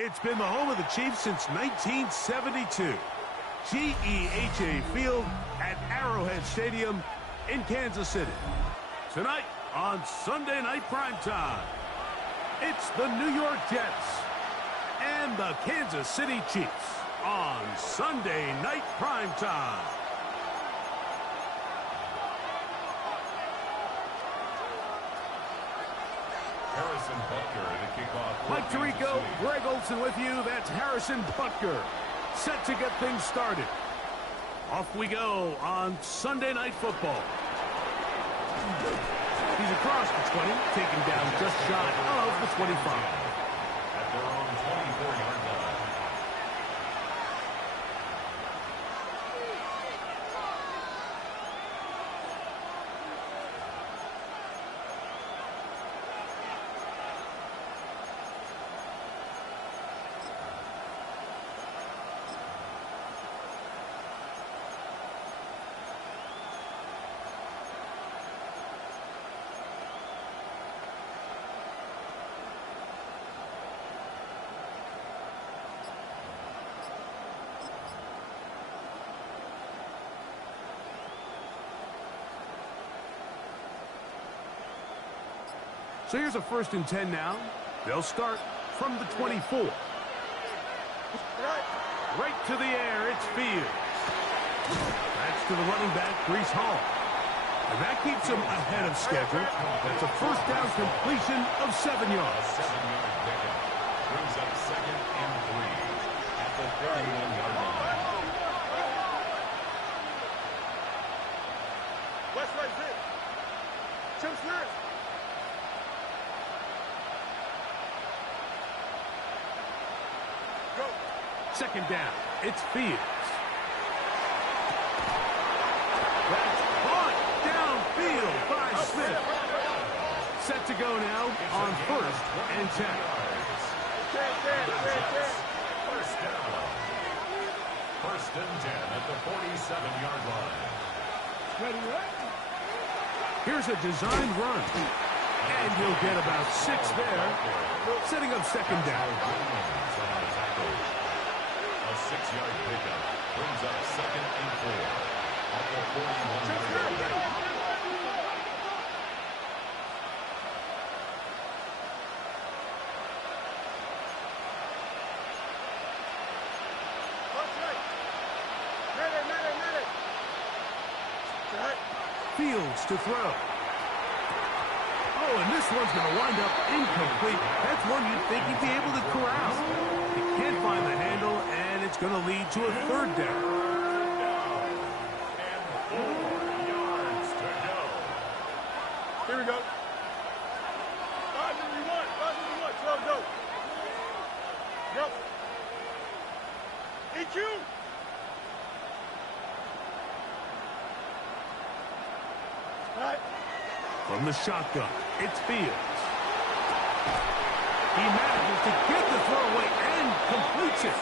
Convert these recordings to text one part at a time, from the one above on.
It's been the home of the Chiefs since 1972. GEHA Field at Arrowhead Stadium in Kansas City. Tonight on Sunday Night Primetime, it's the New York Jets and the Kansas City Chiefs on Sunday Night Primetime. Harrison Butker, the kickoff. Mike Tirico, Greg Olson with you. That's Harrison Butker, set to get things started. Off we go on Sunday Night Football. He's across the 20, taken down just shy of the 25. At their own 24-yard line. So here's a 1st and 10 now. They'll start from the 24. Right to the air, it's Fields. That's to the running back, Breece Hall. And that keeps him ahead of schedule. That's a 1st down completion of 7 yards. 7-yard pickup. Brings up 2nd and 3 at the 31-yard line. West right there. Chip Smith. Go. 2nd down, it's Fields. That's caught downfield by Smith. Set to go now on 1st and 10. First down. 1st and 10 at the 47-yard line. Here's a designed run. And he'll get about 6 there, setting up 2nd down. A 6-yard pickup brings up 2nd and 4 at the 41-yard line. Fields to throw. Oh, and this one's going to wind up incomplete. That's one you'd think he'd be able to corral. He can't find the handle, and it's going to lead to a 3rd down. And 4 yards to go. Here we go. 5-1. 12 go. Yep. EQ. Right. From the shotgun, it's Fields. He manages to get the throw away and completes it.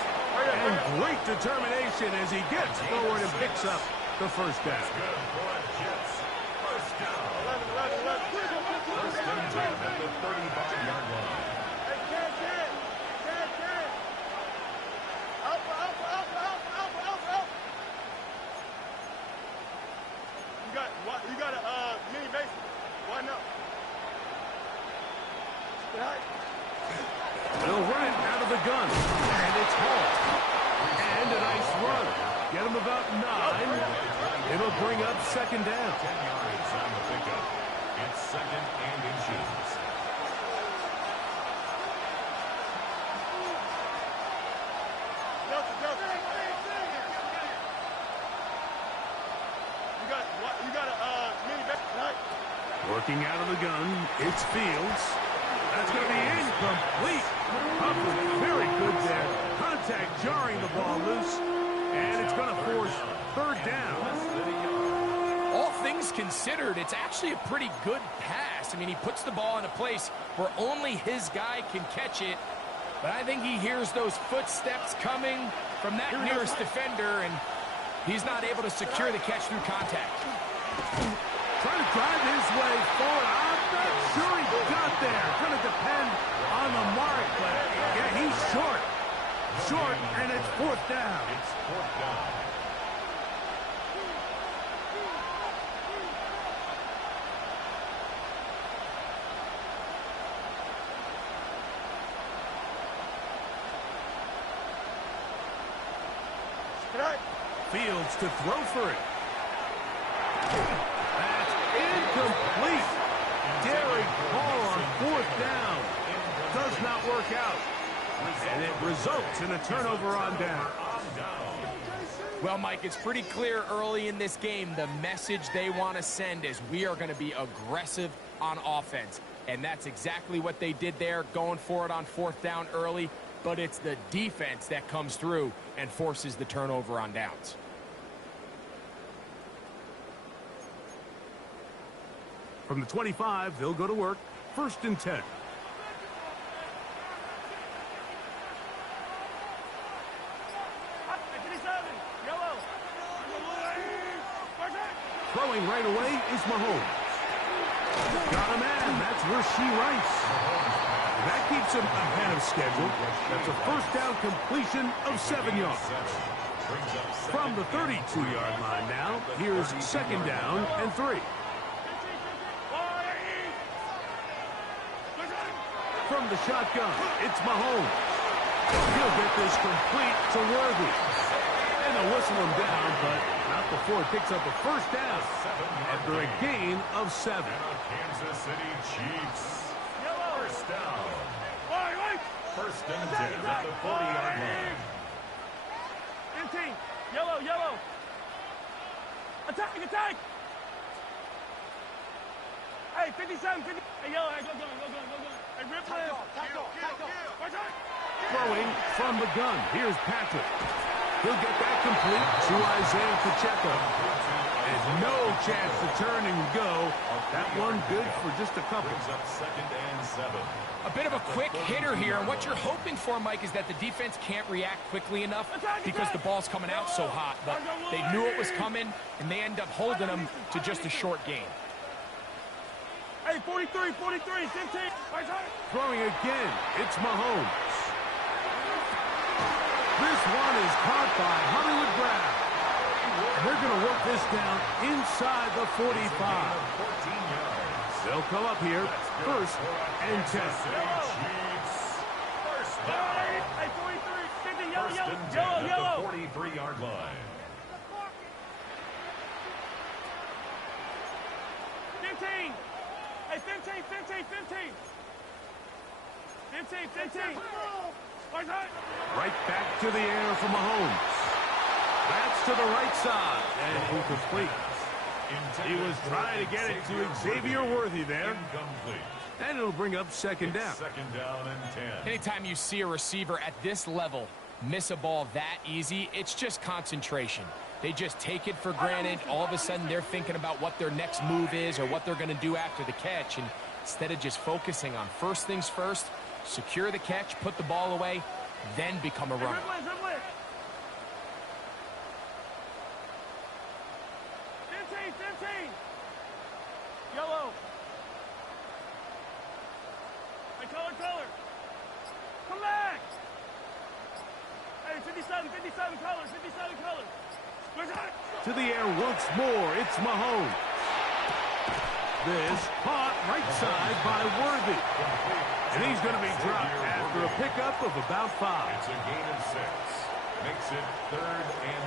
And great determination as he gets forward and picks up the 1st down. Good for the Jets. First down. 11. 1st and 10 at the 35-yard line. Hey, can. Alpha. You got a mini base. Why not? They'll run it out of the gun. And it's Hall. And a nice run. Get him about 9. It'll bring up 2nd down. 10 yards on the pickup. It's 2nd and inches. You got a mini base. Right. Working out of the gun, it's Fields. That's going to be incomplete. Humphrey, very good there. Contact jarring the ball loose. And it's going to force 3rd down. All things considered, it's actually a pretty good pass. I mean, he puts the ball in a place where only his guy can catch it. But I think he hears those footsteps coming from that nearest defender, and he's not able to secure the catch through contact. Trying to drive his way forward. I'm not sure he got there. Going to depend on the mark, but yeah, he's short. Short, and it's fourth down. It's fourth down. Fields to throw for it. That's incomplete. Derek Hall on fourth down. Does not work out. And it results in a turnover on down. Well, Mike, it's pretty clear early in this game the message they want to send is we are going to be aggressive on offense. And that's exactly what they did there, going for it on fourth down early. But it's the defense that comes through and forces the turnover on downs. From the 25, they'll go to work. First and 10. Throwing right away is Mahomes. Got a man. That's Rasheed Rice. That keeps him ahead of schedule. That's a first down completion of 7 yards. From the 32-yard line now, here's second down and 3. From the shotgun, it's Mahomes. He'll get this complete to Worthy. And they'll whistle him down, but not before it picks up a first down after a gain of 7. Kansas City Chiefs. First down. First and 10 at the 40-yard line. 15. Yellow, yellow. Attack, attack. Hey, 57, 50. Hey, yellow, hey, go. Hey, rip left. Throwing from the gun. Here's Patrick. He'll get that complete to Isaiah Pacheco. And no chance to turn and go. That one good for just a couple. Up second and 7. A bit of a quick hitter here, and what you're hoping for, Mike, is that the defense can't react quickly enough because the ball's coming out so hot. But they knew it was coming, and they end up holding them to just a short game. Hey, 43, 15. Throwing again, it's Mahomes. This one is caught by Hollywood Brown. They're going to work this down inside the 45. 14 yards. They'll come up here, first and 10. First down. Hey, 43, 50, First and 10 at the 43-yard line. 15. Hey, 15. 15. Right back to the air for Mahomes. That's to the right side, and incomplete. He was trying to get it to Xavier Worthy there. Incomplete. And it'll bring up second down. Second down and 10. Anytime you see a receiver at this level miss a ball that easy, it's just concentration. They just take it for granted. All of a sudden, they're thinking about what their next move is or what they're going to do after the catch. And instead of just focusing on first things first, secure the catch, put the ball away, then become a runner. 15. Yellow. Hey, color. Come back. Hey, 57 colors. To the air once more, it's Mahomes. This caught right side by Worthy. And he's going to be dropped after a pickup of about 5. It's a gain of 6. Makes it third and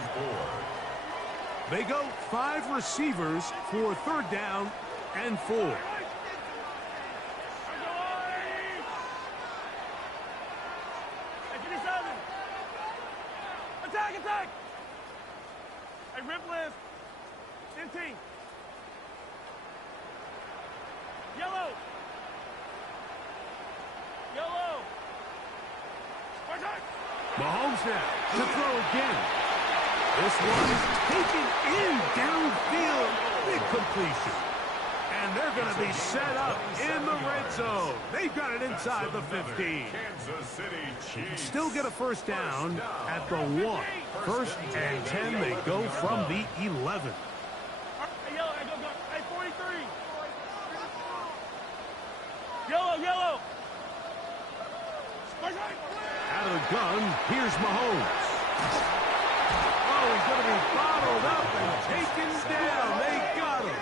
4. They go 5 receivers for third down and 4. Attack! Hey, rip left. 15. Yellow. Mahomes now to throw again. This one is taken in downfield. Big completion. And they're going to be set up in the red zone. They've got it inside the 15. Kansas City Chiefs. Still get a first down at the 1. First and 10, they go from the 11. Hey, yellow, go. Hey, 43. Yellow. out of the gun. Here's Mahomes. Oh, he's going to be bottled up and taken down. They got him.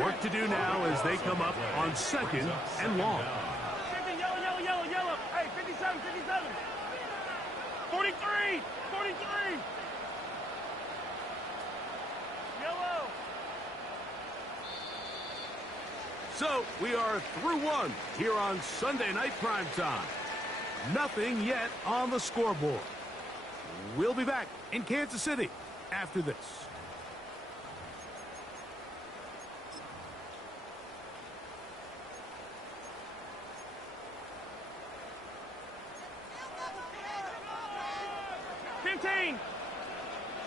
Work to do now as they come up on 2nd and long. Yellow. Hey, 57. 43. Yellow. So we are through one here on Sunday Night Primetime. Nothing yet on the scoreboard. We'll be back in Kansas City after this.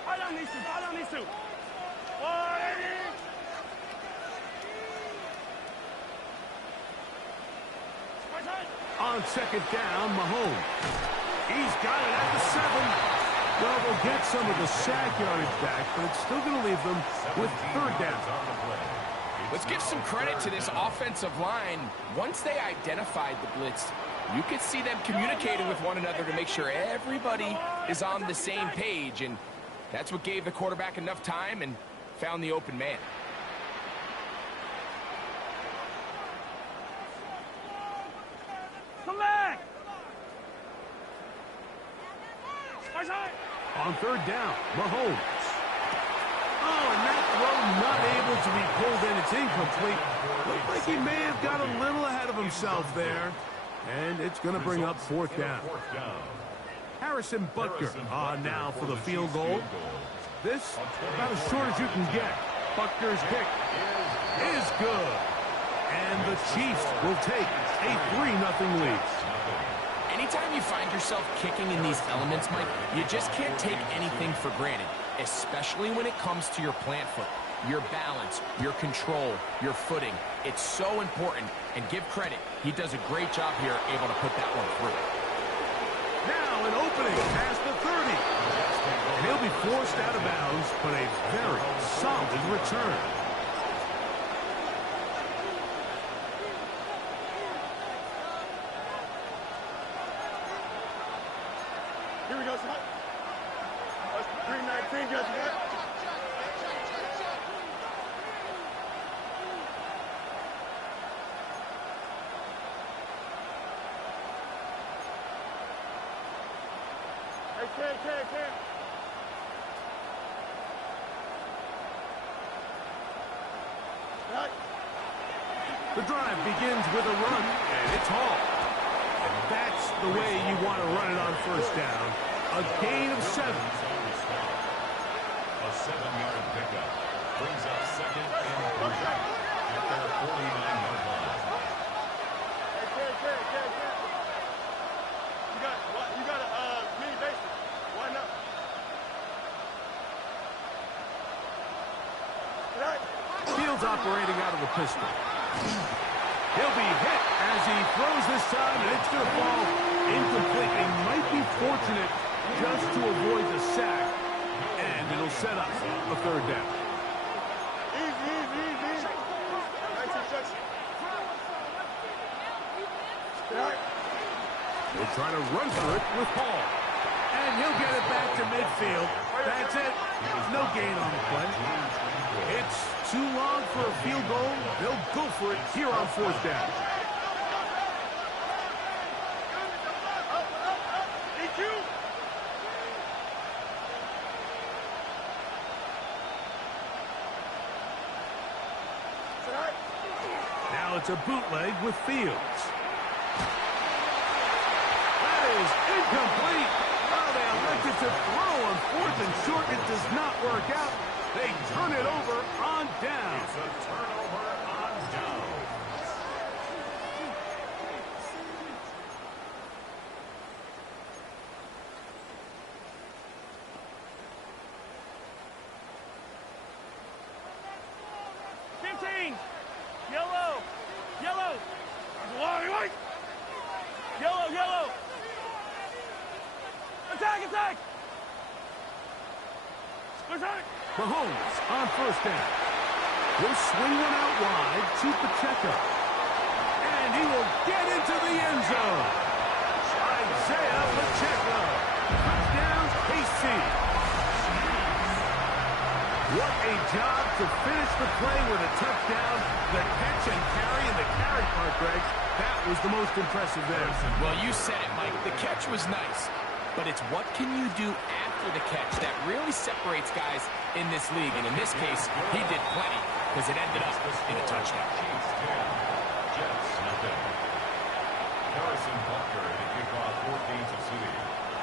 Right on these two. On 2nd down, Mahomes. He's got it at the 7. Well, they'll get some of the sack yardage back, but it's still going to leave them with 3rd down. Let's give some credit to this offensive line. Once they identified the blitz, you could see them communicating with one another to make sure everybody is on the same page, and that's what gave the quarterback enough time and found the open man. Come back! On 3rd down, Mahomes. Oh, and that throw not able to be pulled in. It's incomplete. Looked like he may have got a little ahead of himself there. And it's going to bring up 4th down. Harrison Butker on now for the field goal. This about as short as you can get. Butker's kick is good. And the Chiefs will take a 3-0 lead. Anytime you find yourself kicking in these elements, Mike, you just can't take anything for granted, especially when it comes to your plant foot, your balance, your control, your footing. It's so important, and give credit. He does a great job here, able to put that one through. Now an opening past the 30. And he'll be forced out of bounds, but a very solid return. Here we go, son. 3-19, guys. Hey, The drive begins with a run, and it's hauled. And that's the way you want to run it on 1st down. A gain of 7. A 7-yard pickup brings up 2nd and 3 at their 49-yard line. You got a mini base. Why not? Fields operating out of the pistol. He'll be hit as he throws this time, and it's going to fall incomplete. They might be fortunate just to avoid the sack, and it'll set up a 3rd down. Easy. Nice instruction. They'll try to run for it with Hall. And he'll get it back to midfield. That's it. No gain on the play. It's too long for a field goal. They'll go for it here on 4th down. Now it's a bootleg with Fields. That is incomplete. Oh, they elected to throw on 4th and short. It does not work out. They turn it over on down. It's a turnover on down. Yellow. Attack. Mahomes on 1st down. He'll swing one out wide to Pacheco. And he will get into the end zone. Isaiah the play with a touchdown, the catch and carry, and the carry part, Greg, that was the most impressive there. Well, you said it, Mike. The catch was nice, but it's what can you do after the catch that really separates guys in this league. And in this case, he did plenty because it ended up in a touchdown. Jets nothing. Harrison Butker to kick off for Kansas City.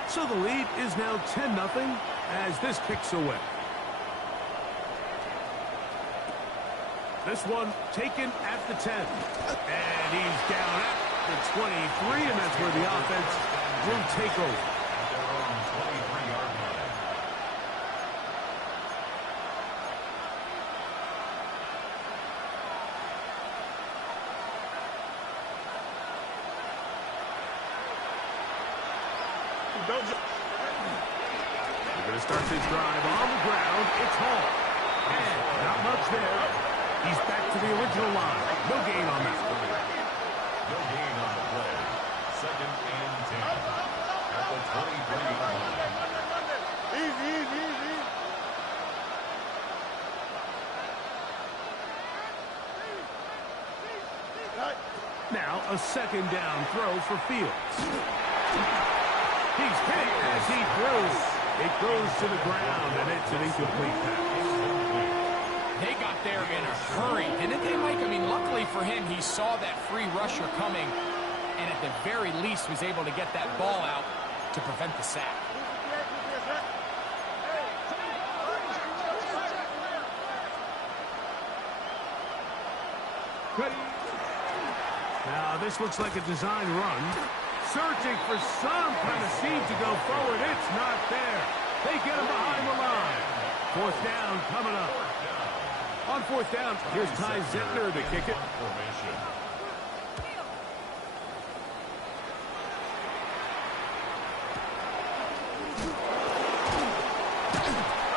So the lead is now 10-0 as this kicks away. This one taken at the 10. And he's down at the 23, and that's where the offense will take over. Their own 23-yard line. They're going to start this drive on the ground. It's Hall. And not much there. He's back to the original line. No gain on that. No gain on the play. 2nd and 10. At the 23-yard line. Easy. Now a 2nd down throw for Fields. He's hit as he throws. It goes to the ground, and it's an incomplete pass. They got there in a hurry, didn't they, Mike? I mean, luckily for him, he saw that free rusher coming, and at the very least was able to get that ball out to prevent the sack. Now this looks like a design run. Searching for some kind of seed to go forward. It's not there. They get him behind the line. 4th down coming up. On 4th down, here's Ty Zentner to kick it.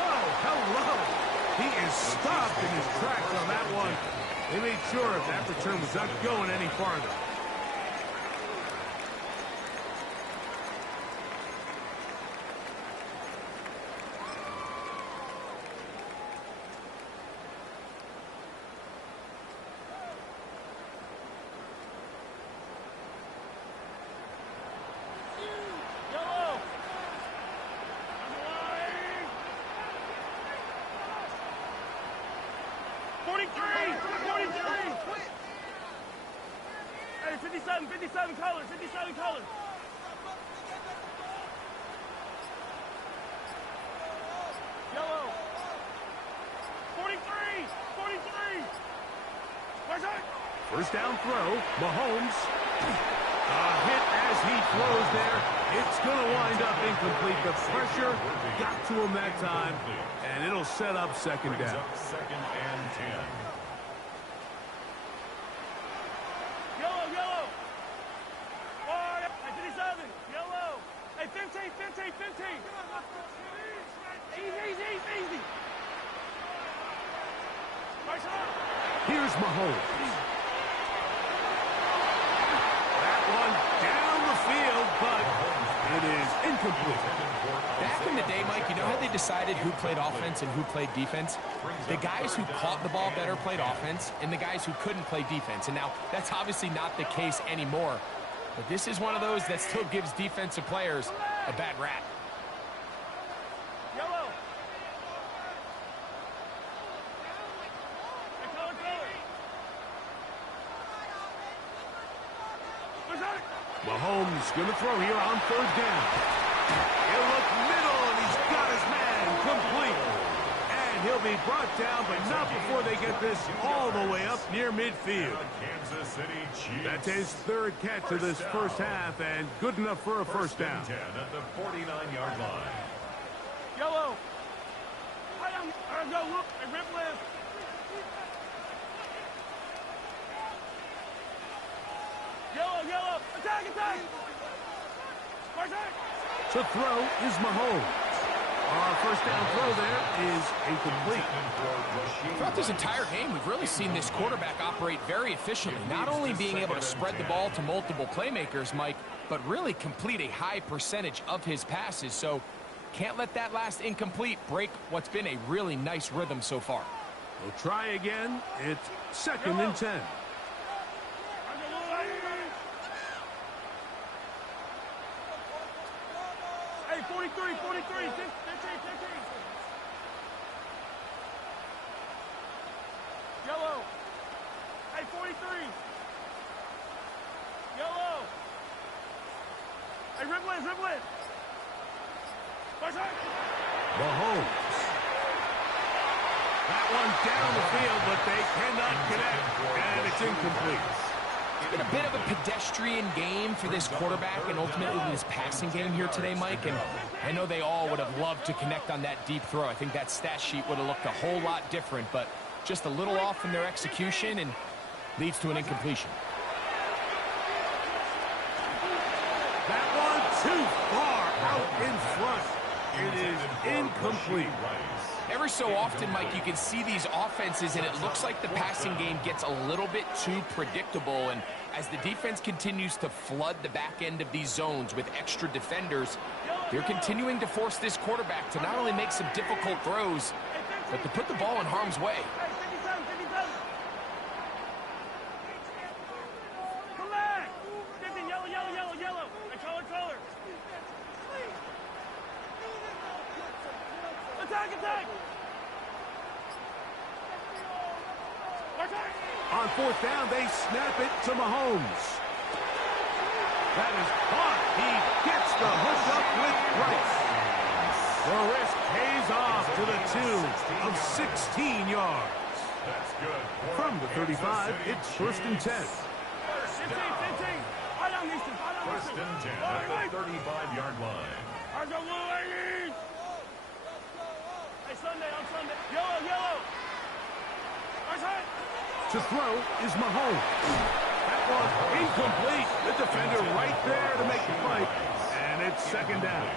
Oh, hello. He is stopped in his tracks on that one. They made sure that return was not going any farther. Hey, 57 colors, 57 colors. Yellow. 43. Where's that? 1st down throw, Mahomes. A hit as he throws there. It's going to wind up incomplete. The pressure got to him that time, and it'll set up 2nd down. 2nd and 10. Yellow. 57. Yellow. Hey, 15. Easy. Here's Mahomes. That one down the field, but it is incomplete. Back in the day, Mike, you know how they decided who played offense and who played defense? The guys who caught the ball better played offense, and the guys who couldn't play defense. And now, that's obviously not the case anymore. But this is one of those that still gives defensive players a bad rap. Yellow. Mahomes going to throw here on 3rd down. He'll look middle, and he's got his man complete. And he'll be brought down, but not before they get this all the way up near midfield. Kansas City Chiefs. That's his 3rd catch of this 1st half, and good enough for a 1st down. 10 at the 49-yard line. Yellow. I go look. I rip left. Yellow. Attack. To throw is Mahomes. Our 1st down throw there is incomplete. Throughout this entire game, we've really seen this quarterback operate very efficiently, not only being able to spread the ball to multiple playmakers, Mike, but really complete a high percentage of his passes. So can't let that last incomplete break what's been a really nice rhythm so far. We'll try again. It's 2nd and 10. Hey, 43, 43, 15. Yellow. Hey, 43. Yellow. Hey, riblet. Mahomes. That one down the field, but they cannot connect, and it's incomplete. It's been a bit of a pedestrian game for this quarterback and ultimately this passing game here today, Mike. And I know they all would have loved to connect on that deep throw. I think that stat sheet would have looked a whole lot different, but just a little off in their execution and leads to an incompletion. That one too far out in front. It is incomplete. Every so often, Mike, you can see these offenses, and it looks like the passing game gets a little bit too predictable. And as the defense continues to flood the back end of these zones with extra defenders, they're continuing to force this quarterback to not only make some difficult throws, but to put the ball in harm's way. Come back! 15, yellow. Hey, color. Attack! On 4th down, they snap it to Mahomes. That is caught. He gets the hook up with Price. The risk pays off to the tune of 16 yards. That's good. From the 35, it's 1st and 10. 15. I don't need to. 1st and 10 at the 35-yard line. Hey, Sunday. Yellow. To throw is Mahomes. That one incomplete. The defender right there to make the fight. And it's 2nd down.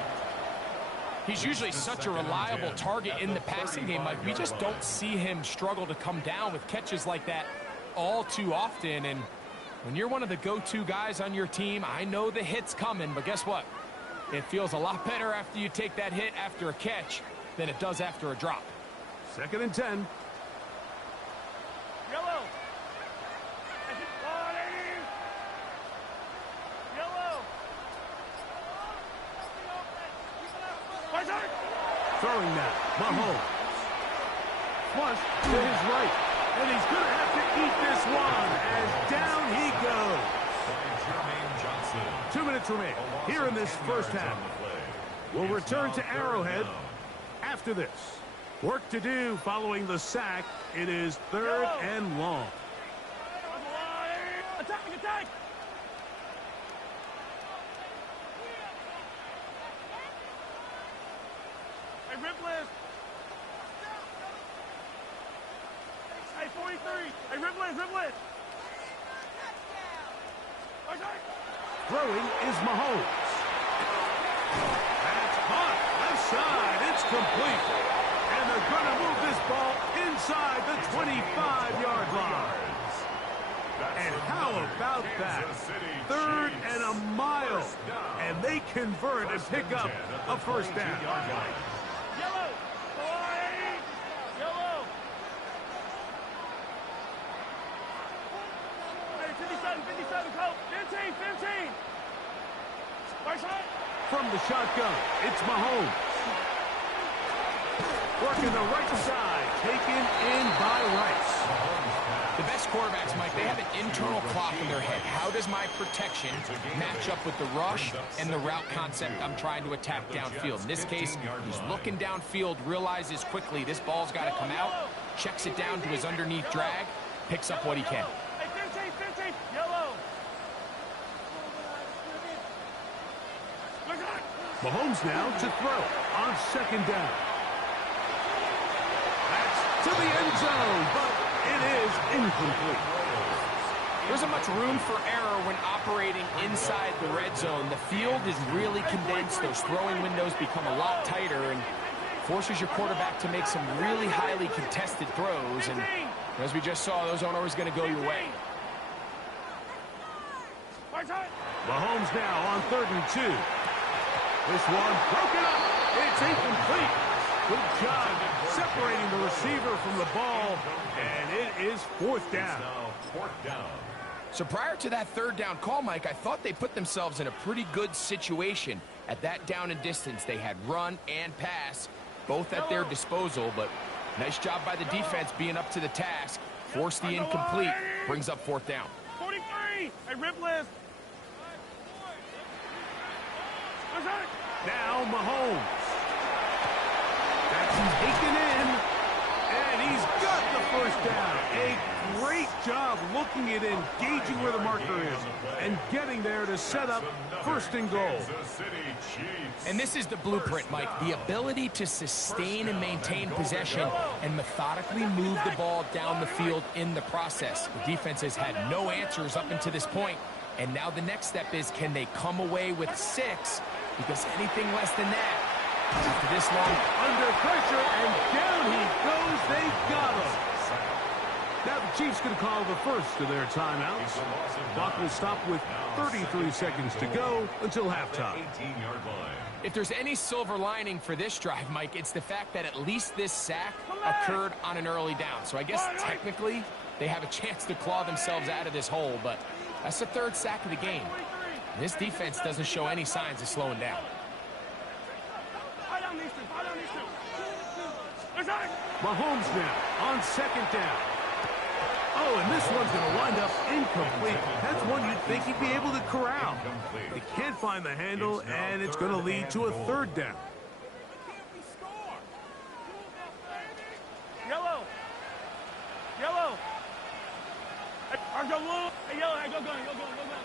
He's usually such a reliable target in the passing game, Mike. We just don't see him struggle to come down with catches like that all too often. And when you're one of the go-to guys on your team, I know the hit's coming, but guess what? It feels a lot better after you take that hit after a catch than it does after a drop. 2nd and 10. Yellow. Throwing now, Mahomes. Flush to his right. And he's going to have to eat this one as down he goes. 2 minutes remain here in this first half. We'll return to Arrowhead after this. Work to do following the sack. It is 3rd and long. Attack! Hey, riblet. Hey, 43. Hey, riblet. Throwing is Mahomes. That's caught. Left side. It's complete. And they're going to move this ball inside the 25-yard line. And how about that? 3rd and a mile. And they convert and pick up a 1st down. Yellow. Hey, 57, coach. 15. From the shotgun, it's Mahomes. Working the right side, taken in by Rice. The best quarterbacks, Mike, they have an internal clock in their head. How does my protection match up with the rush and the route concept I'm trying to attack downfield? In this case, he's looking downfield, realizes quickly this ball's got to come out, checks it down to his underneath drag, picks up what he can. Hey, 15, yellow. Mahomes now to throw on 2nd down. That's to the end zone, but it is incomplete. There isn't much room for error when operating inside the red zone. The field is really condensed. Those throwing windows become a lot tighter and forces your quarterback to make some really highly contested throws. And as we just saw, those aren't always going to go your way. Mahomes now on 3rd and 2. This one broken up. It's incomplete. Good job separating the receiver from the ball, and it is fourth down. So prior to that third down call, Mike, I thought they put themselves in a pretty good situation at that down and distance. They had run and pass, both at their disposal, but nice job by the defense being up to the task. Forced the incomplete, brings up fourth down. 43! Hey, rip list! Now Mahomes. That's taken in, and he's got the first down. A great job looking at it, engaging where the marker is, and getting there to set up first and goal. And this is the blueprint, Mike. The ability to sustain and maintain possession and methodically move the ball down the field in the process. The defense has had no answers up until this point, and now the next step is, can they come away with 6? Because anything less than that, after this long, under pressure, and down he goes. They got him. Now the Chiefs going to call the first of their timeouts. Clock will stop with 33 seconds to go until halftime. If there's any silver lining for this drive, Mike, it's the fact that at least this sack occurred on an early down. So I guess technically they have a chance to claw themselves out of this hole, but that's the third sack of the game. This defense doesn't show any signs of slowing down. Mahomes now on second down. Oh, and this one's going to wind up incomplete. That's one you'd think he'd be able to corral. They can't find the handle, and it's going to lead to a third down. Yellow. Yellow. Hey, go blue. Hey, yellow. Hey, go gun. Go gun. Go gun.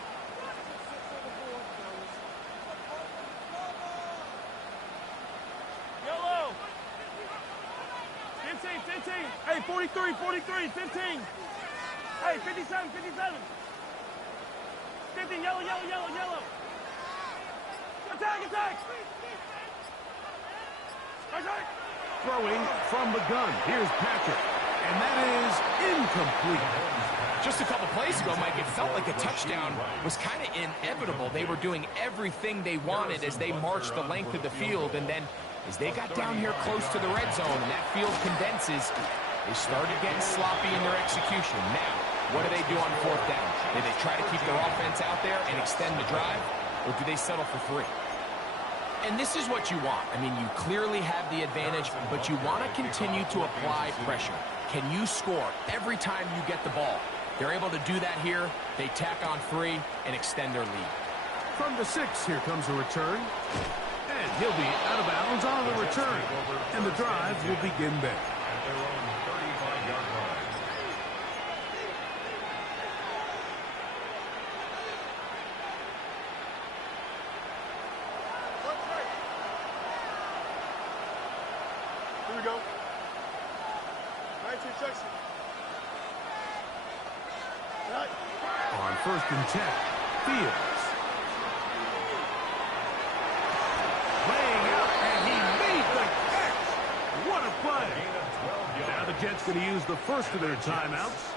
Yellow. 15, 15. Hey, 43, 43, 15. Hey, 57, 57. 15, yellow, yellow, yellow, yellow. Attack, attack. Attack. Throwing from the gun. Here's Patrick. And that is incomplete. Just a couple plays ago, Mike, it felt like a touchdown was kind of inevitable. They were doing everything they wanted as they marched the length of the field, and then as they got down here close to the red zone and that field condenses, they started getting sloppy in their execution. Now, what do they do on fourth down? Do they try to keep their offense out there and extend the drive, or do they settle for 3? And this is what you want. I mean, you clearly have the advantage, but you want to continue to apply pressure. Can you score every time you get the ball? They're able to do that here. They tack on 3 and extend their lead. From the 6, here comes a return. And he'll be out of bounds on the return. And the drive will begin there. At their own 35-yard line. Here we go. 19 seconds. Right. On first and 10, Fields. Laying out, and he made the catch. What a play. Now the Jets going to use the first of their timeouts,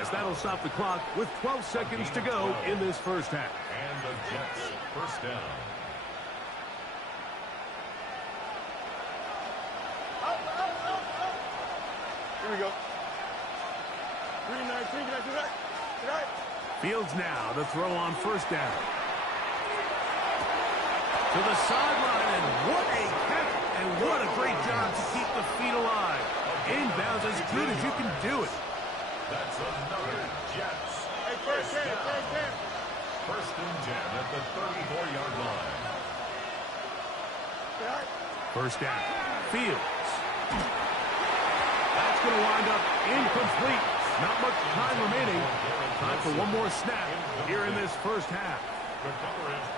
as that'll stop the clock with 12 seconds to go in this first half. And the Jets first down. Here we go. 3-19, can I do that? Can I? Fields now to throw on first down. To the sideline, and what a catch, and what a great job to keep the feet alive. Inbounds as good as you can do it. That's another Jets. Hey, first down, first down. First and 10 at the 34-yard line. Can I? First down. Fields. That's going to wind up incomplete. Not much time remaining. Time for one more snap here in this first half.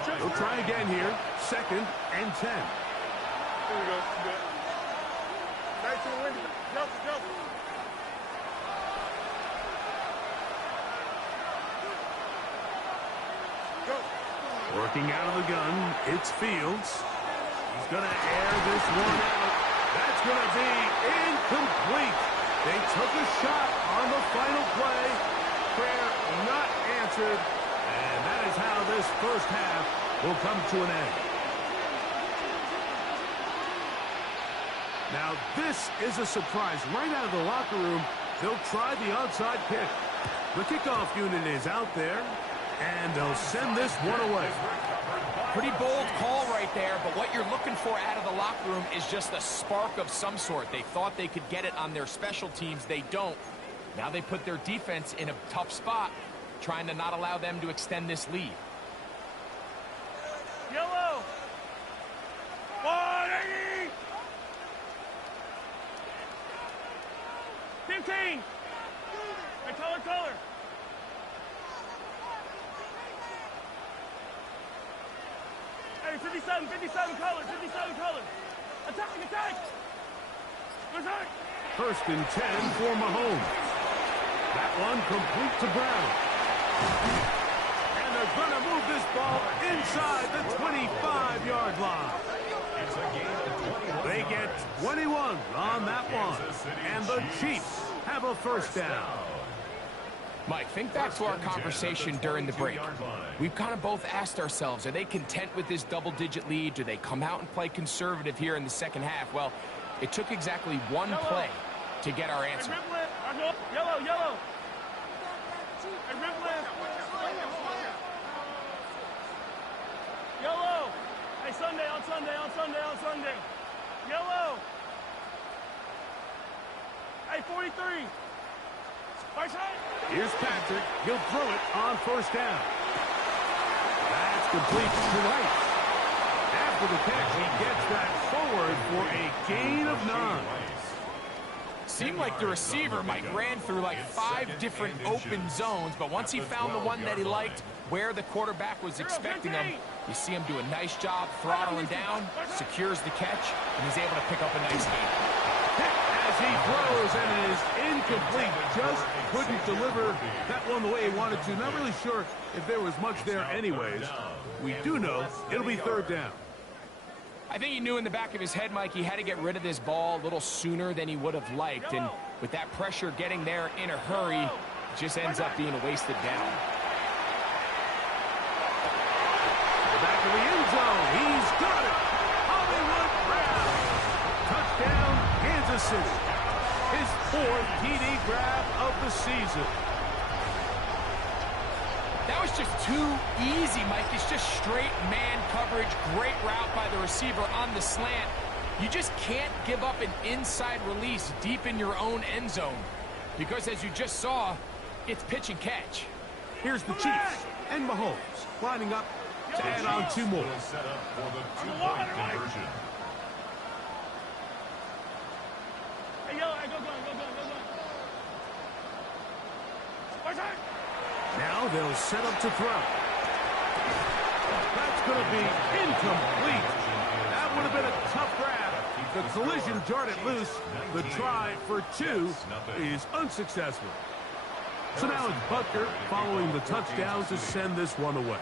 They'll try again here. Second and 10. Here we go. Good. Back to the window. Jump, jump. Go. Working out of the gun, it's Fields. He's going to air this one out. That's going to be incomplete. They took a shot on the final play. Prayer not answered. And that is how this first half will come to an end. Now, this is a surprise. Right out of the locker room, they'll try the onside kick. The kickoff unit is out there, and they'll send this one away. Pretty bold call right there, but what you're looking for out of the locker room is just a spark of some sort. They thought they could get it on their special teams. They don't. Now they put their defense in a tough spot, trying to not allow them to extend this lead. Yellow. 180. 15. Hey, color. Hey, 57 color. Attack. First and 10 for Mahomes. That one complete to Brown. And they're going to move this ball inside the 25-yard line. It's a game of 21. They get 21 on that one. And the Chiefs have a first down. Mike, think back to our conversation during the break. We've kind of both asked ourselves, are they content with this double-digit lead? Do they come out and play conservative here in the second half? Well, it took exactly one play to get our answer. Yellow. Hey, yellow. Hey, Sunday. Yellow. Hey, 43. Right side. Here's Patrick. He'll throw it on first down. That's complete to White. After the catch, he gets that forward for a gain of 9. Seemed like the receiver, Mike, ran through like 5 different open zones, but once he found the one that he liked, where the quarterback was expecting him, you see him do a nice job throttling down, secures the catch, and he's able to pick up a nice gain. As he throws, and it is incomplete. Just couldn't deliver that one the way he wanted to. Not really sure if there was much there anyways. We do know it'll be third down. I think he knew in the back of his head, Mike, he had to get rid of this ball a little sooner than he would have liked. And with that pressure getting there in a hurry, it just ends up being a wasted down. The back of the end zone. He's got it. Hollywood Brown. Touchdown, Kansas City. His 4th TD grab of the season. That was just too easy, Mike. It's just straight man coverage. Great route by the receiver on the slant. You just can't give up an inside release deep in your own end zone. Because as you just saw, it's pitch and catch. Here's the Chiefs and Mahomes lining up to add on 2 more. Set up for the 2-point conversion. Hey, yellow. Go. Right side. Now they'll set up to throw. That's going to be incomplete. That would have been a tough grab. The collision jarred it loose. The try for 2 is unsuccessful. So now it's Butker following the touchdown to send this one away.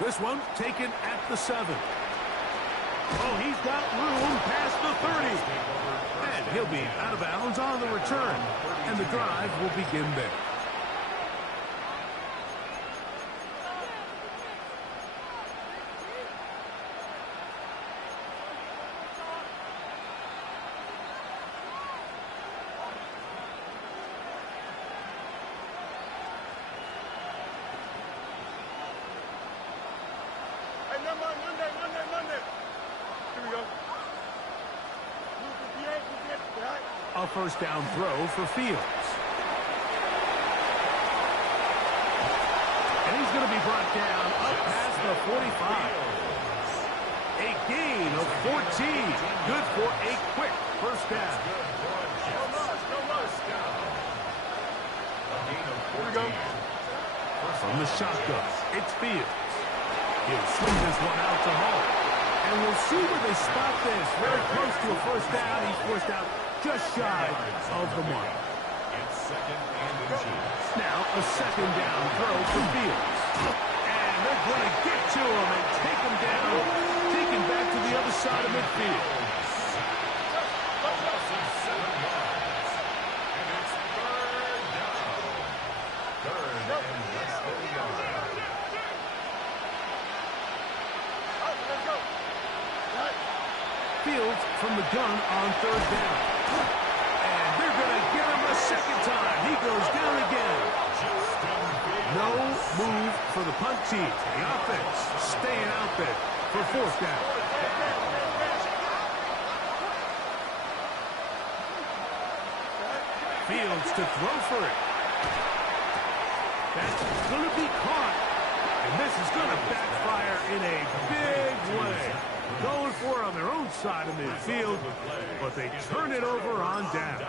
This one taken at the 7. Oh, he's got room past the 30. And he'll be out of bounds on the return. And the drive will begin there. Monday. Here we go. A first down throw for Fields. And he's going to be brought down up past the 45. A gain of 14. Good for a quick first down. Here we go. From the shotgun, it's Fields. He'll swing this one out to Hall. And we'll see where they spot this. Very close to a first down. He's forced out just shy of the mark. It's second and inches. Now a second down throw for Fields. And they're going to get to him and take him down. Take him back to the other side of midfield. the gun on third down. And they're going to get him a second time. He goes down again. No move for the punt team. The offense staying out there for fourth down. Fields to throw for it. That's going to be caught. And this is going to backfire in a big way. Going for it on their own side of midfield, but they turn it over on downs.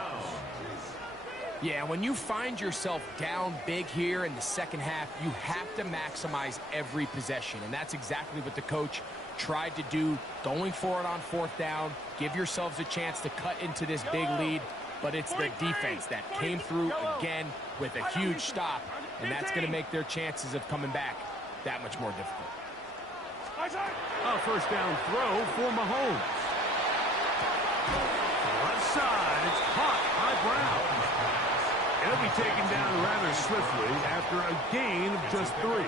Yeah, when you find yourself down big here in the second half, you have to maximize every possession. And that's exactly what the coach tried to do, going for it on fourth down. Give yourselves a chance to cut into this big lead. But it's the defense that came through again with a huge stop, and that's going to make their chances of coming back that much more difficult. A first down throw for Mahomes. Left side, it's caught by Brown. It'll be taken down rather swiftly after a gain of just 3.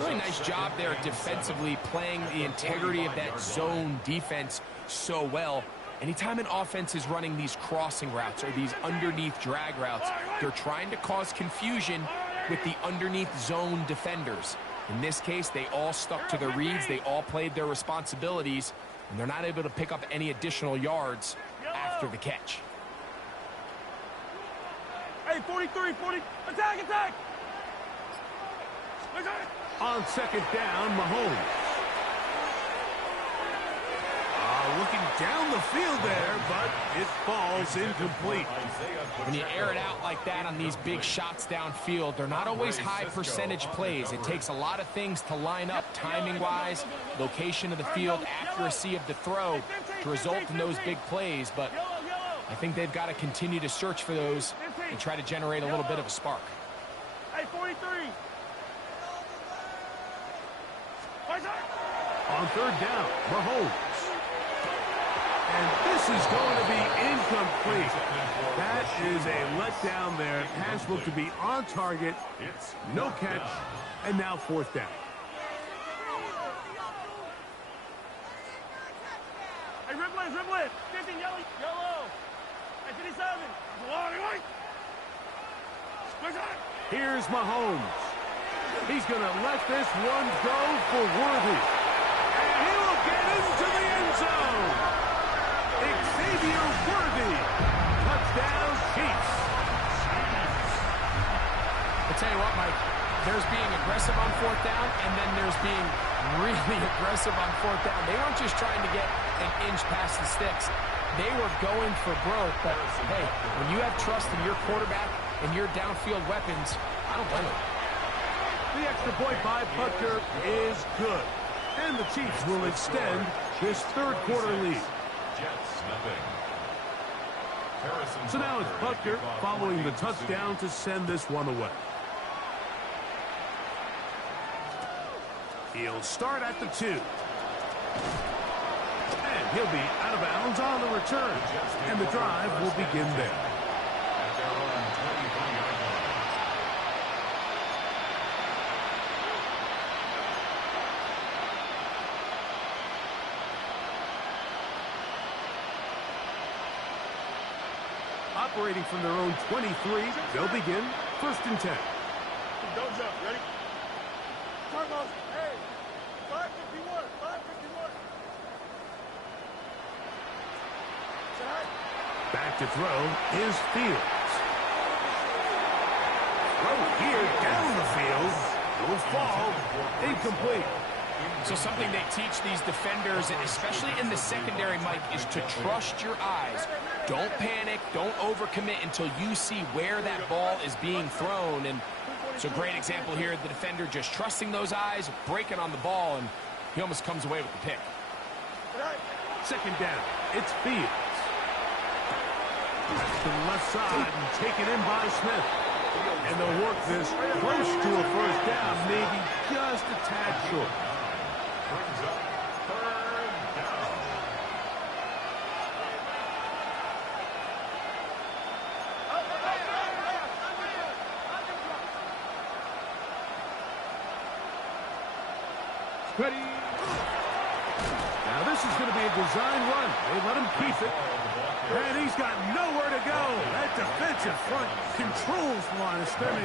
Really nice job there defensively, playing the integrity of that zone defense so well. Anytime an offense is running these crossing routes or these underneath drag routes, they're trying to cause confusion with the underneath zone defenders. In this case, they all stuck to their reads, they all played their responsibilities, and they're not able to pick up any additional yards after the catch. Hey, 43, 40, attack! On second down, Mahomes. Looking down the field there, but it falls incomplete. When you air it out like that on these big shots downfield, they're not always high percentage plays. It takes a lot of things to line up timing-wise, location of the field, accuracy of the throw to result in those big plays. But I think they've got to continue to search for those and try to generate a little bit of a spark. Hey, 43. On third down, Mahomes. And this is going to be incomplete. That is a letdown there. Pass looked to be on target. No catch. And now fourth down. Hey, Riblet. 15, yellow. Hey, 57. Here's Mahomes. He's going to let this one go for Worthy. And he will get into the end zone. Worthy. Touchdown, Chiefs. I'll tell you what, Mike, there's being aggressive on fourth down, and then there's being really aggressive on fourth down. They weren't just trying to get an inch past the sticks. They were going for broke, but hey, when you have trust in your quarterback and your downfield weapons, I don't blame it. The extra point by Butker is good, and the Chiefs will extend this third quarter lead. So now it's Butker following the touchdown to send this one away. He'll start at the 2. And he'll be out of bounds on the return. And the drive will begin there. Operating from their own 23, they'll begin 1st and 10. Don't jump. Ready? Carlos, hey, 551. Back to throw is Fields. Throw here down the field. Will fall. Incomplete. So something they teach these defenders, especially in the secondary, Mike, is to trust your eyes. Don't panic. Don't overcommit until you see where that ball is being thrown. And it's a great example here. The defender just trusting those eyes, breaking on the ball, and he almost comes away with the pick. Second down. It's Fields. That's to the left side and taken in by Smith. And they'll work this close to a first down, maybe just a tad short. Brings up third down. Ready. Now this is going to be a design run. They let him keep it. And he's got nowhere to go. That defensive front controls the line of scrimmage.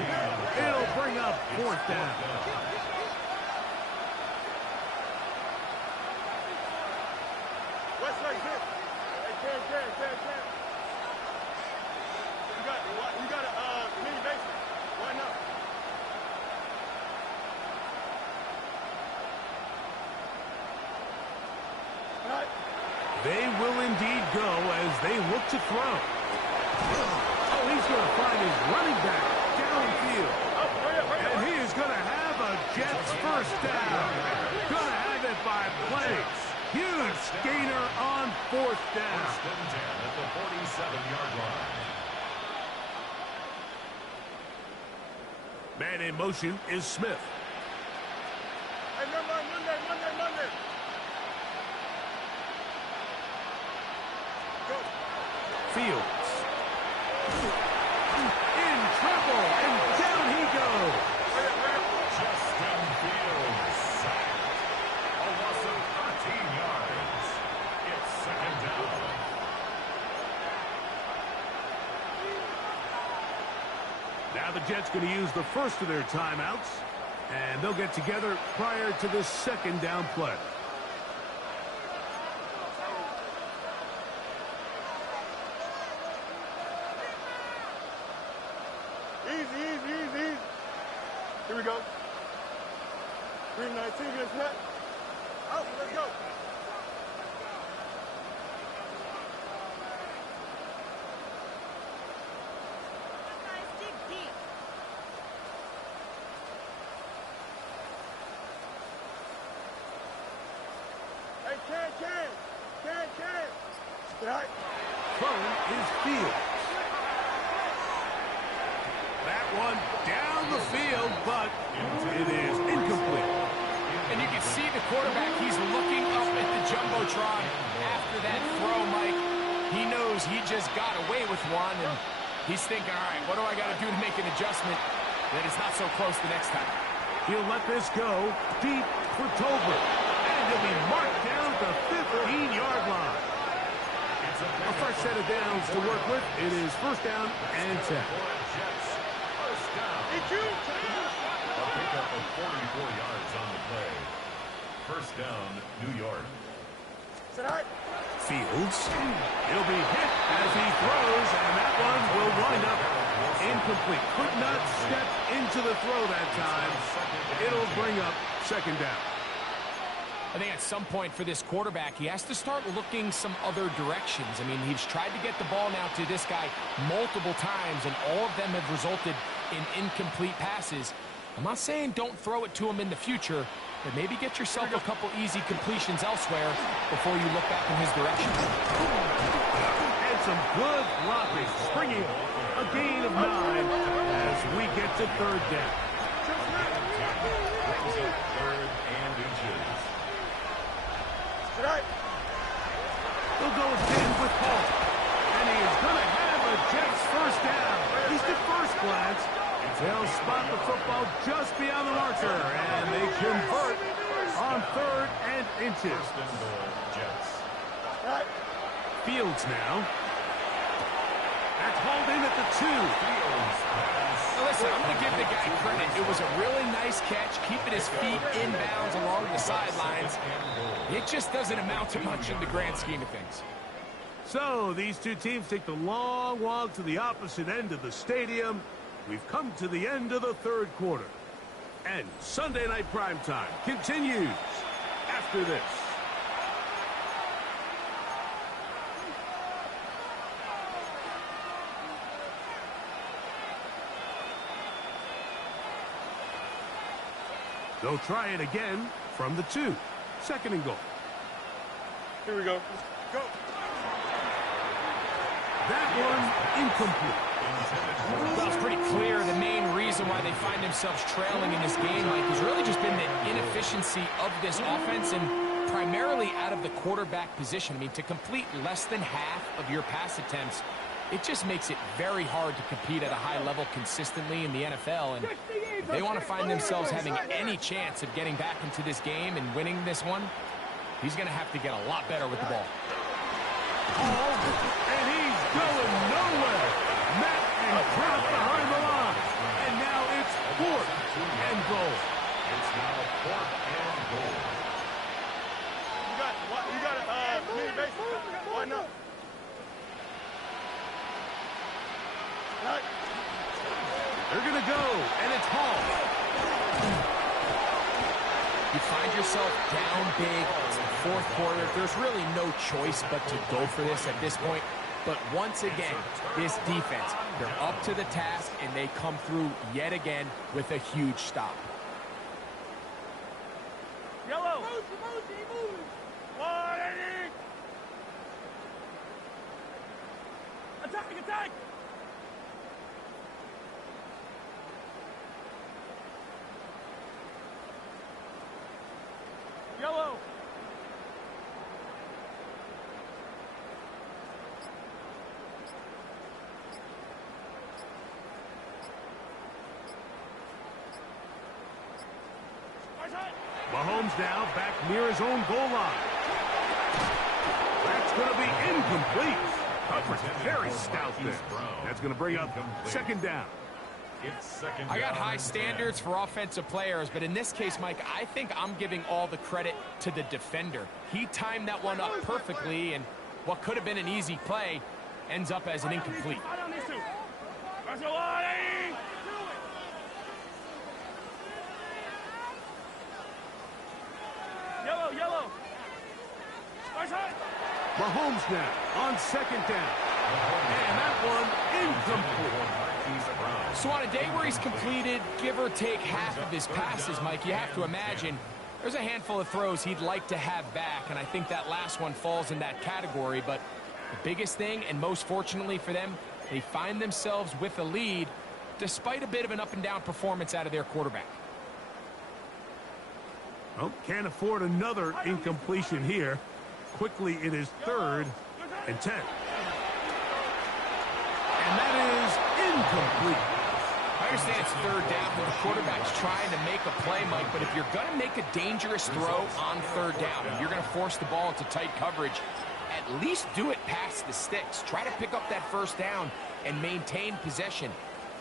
It'll bring up 4th down. West right here. Hey, Cam. You got a mini basement. Why not? They will indeed go as they look to throw. Oh, he's going to find his running back downfield. And he is going to have a Jets first down. Going to have it by plays. Huge gainer on 4th down. First and 10 at the 47-yard line. Man in motion is Smith. Hey, Monday. Fields. In trouble, and down he goes. Justin Fields sacked. A loss of 13 yards. It's 2nd down. Now the Jets going to use the first of their timeouts, and they'll get together prior to this 2nd down play. Easy. Here we go. 319 against net. Out, let's go. Hey, can. Right. Throwing is Fields. That one down the field, but it is incomplete. And you can see the quarterback, he's looking up at the Jumbotron after that throw, Mike. He knows he just got away with one, and he's thinking, all right, what do I got to do to make an adjustment that it's not so close the next time? He'll let this go deep for Tolbert. And he'll be marked down at the 15-yard line. A fresh set of downs to work with. It is 1st down and 10. A pickup of 44 yards on the play. 1st down, New York. Fields. He'll be hit as he throws, and that one will wind up incomplete. Could not step into the throw that time. It'll bring up 2nd down. I think at some point for this quarterback, he has to start looking some other directions. I mean, he's tried to get the ball now to this guy multiple times, and all of them have resulted in incomplete passes. I'm not saying don't throw it to him in the future, but maybe get yourself a couple easy completions elsewhere before you look back in his direction. And some good blocking, springing a gain of 9 as we get to 3rd down. Brings up 3rd and inches. He'll go again with Hall. And he is going to have a Jets first down. At least at first glance. They'll spot the football just beyond the marker. And they convert on 3rd and inches. 1st and goal, Jets. Fields now. That's hauled in at the 2. Now listen, I'm going to give the guy credit. It was a really nice catch, keeping his feet inbounds along the sidelines. It just doesn't amount to much in the grand scheme of things. So these two teams take the long walk to the opposite end of the stadium. We've come to the end of the 3rd quarter. And Sunday Night Primetime continues after this. They'll try it again from the 2. 2nd and goal. Here we go. Go. That one incomplete. Well, it's pretty clear the main reason why they find themselves trailing in this game, Mike, has really just been the inefficiency of this offense and primarily out of the quarterback position. I mean, to complete less than half of your pass attempts, it just makes it very hard to compete at a high level consistently in the NFL. And if they want to find themselves having any chance of getting back into this game and winning this one, He's going to have to get a lot better with the ball. And he's going nowhere. Met and dropped behind the line. And now it's 4th and goal. It's now 4th and goal. You got mini base. Why not? They're going to go, and it's Hall. You find yourself down big. It's the 4th quarter. There's really no choice but to go for this at this point. But once again, this defense, they're up to the task, and they come through yet again with a huge stop. Yellow. Attack! Yellow. Mahomes now back near his own goal line. That's going to be incomplete. Coverage very stout there. That's going to bring up 2nd down. It's 2nd down. I got high standards for offensive players, but in this case, Mike, I think I'm giving all the credit to the defender. He timed that one up perfectly, and what could have been an easy play ends up as an incomplete. Yellow. Mahomes now on 2nd down. And that one incomplete. So on a day where he's completed, give or take half of his passes, Mike, you have to imagine there's a handful of throws he'd like to have back, and I think that last one falls in that category. But the biggest thing, and most fortunately for them, they find themselves with a lead despite a bit of an up-and-down performance out of their quarterback. Well, can't afford another incompletion here. Quickly, it is 3rd and 10. And that is incomplete. I understand it's 3rd down, but the quarterback's trying to make a play, Mike, but if you're going to make a dangerous throw on 3rd down and you're going to force the ball into tight coverage, at least do it past the sticks. Try to pick up that 1st down and maintain possession.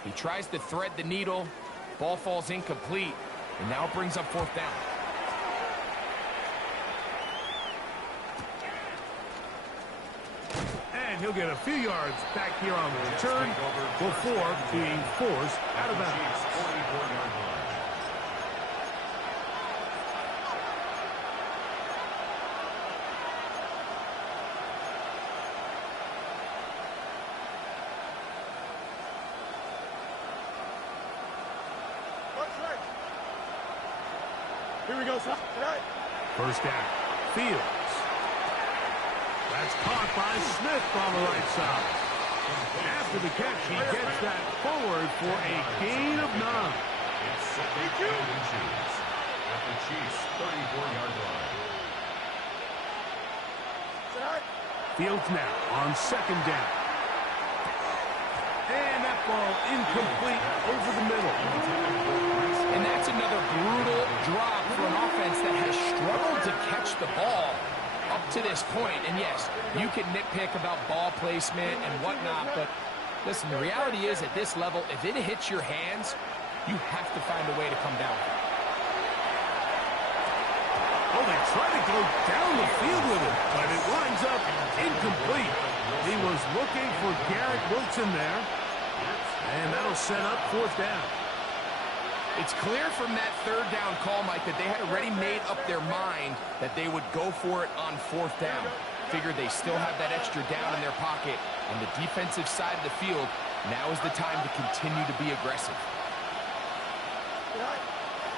He tries to thread the needle. Ball falls incomplete, and now it brings up 4th down. And he'll get a few yards back here on the return before being forced out of bounds. 44-yard line. Here we go, son. 1st down. Fields. That's caught by Smith on the right side. After the catch, he gets that forward for a gain of 9. It's 2nd down and Chiefs at the Chiefs' 34-yard line. Fields now on 2nd down. And that ball incomplete over the middle. And that's another brutal drop for an offense that has struggled to catch the ball up to this point. And yes, you can nitpick about ball placement and whatnot, but listen, the reality is at this level, if it hits your hands, you have to find a way to come down. Oh, they try to go down the field with it, but it winds up incomplete. He was looking for Garrett Wilson there, and that'll set up 4th down. It's clear from that 3rd down call, Mike, that they had already made up their mind that they would go for it on 4th down. Figured they still have that extra down in their pocket. On the defensive side of the field, now is the time to continue to be aggressive.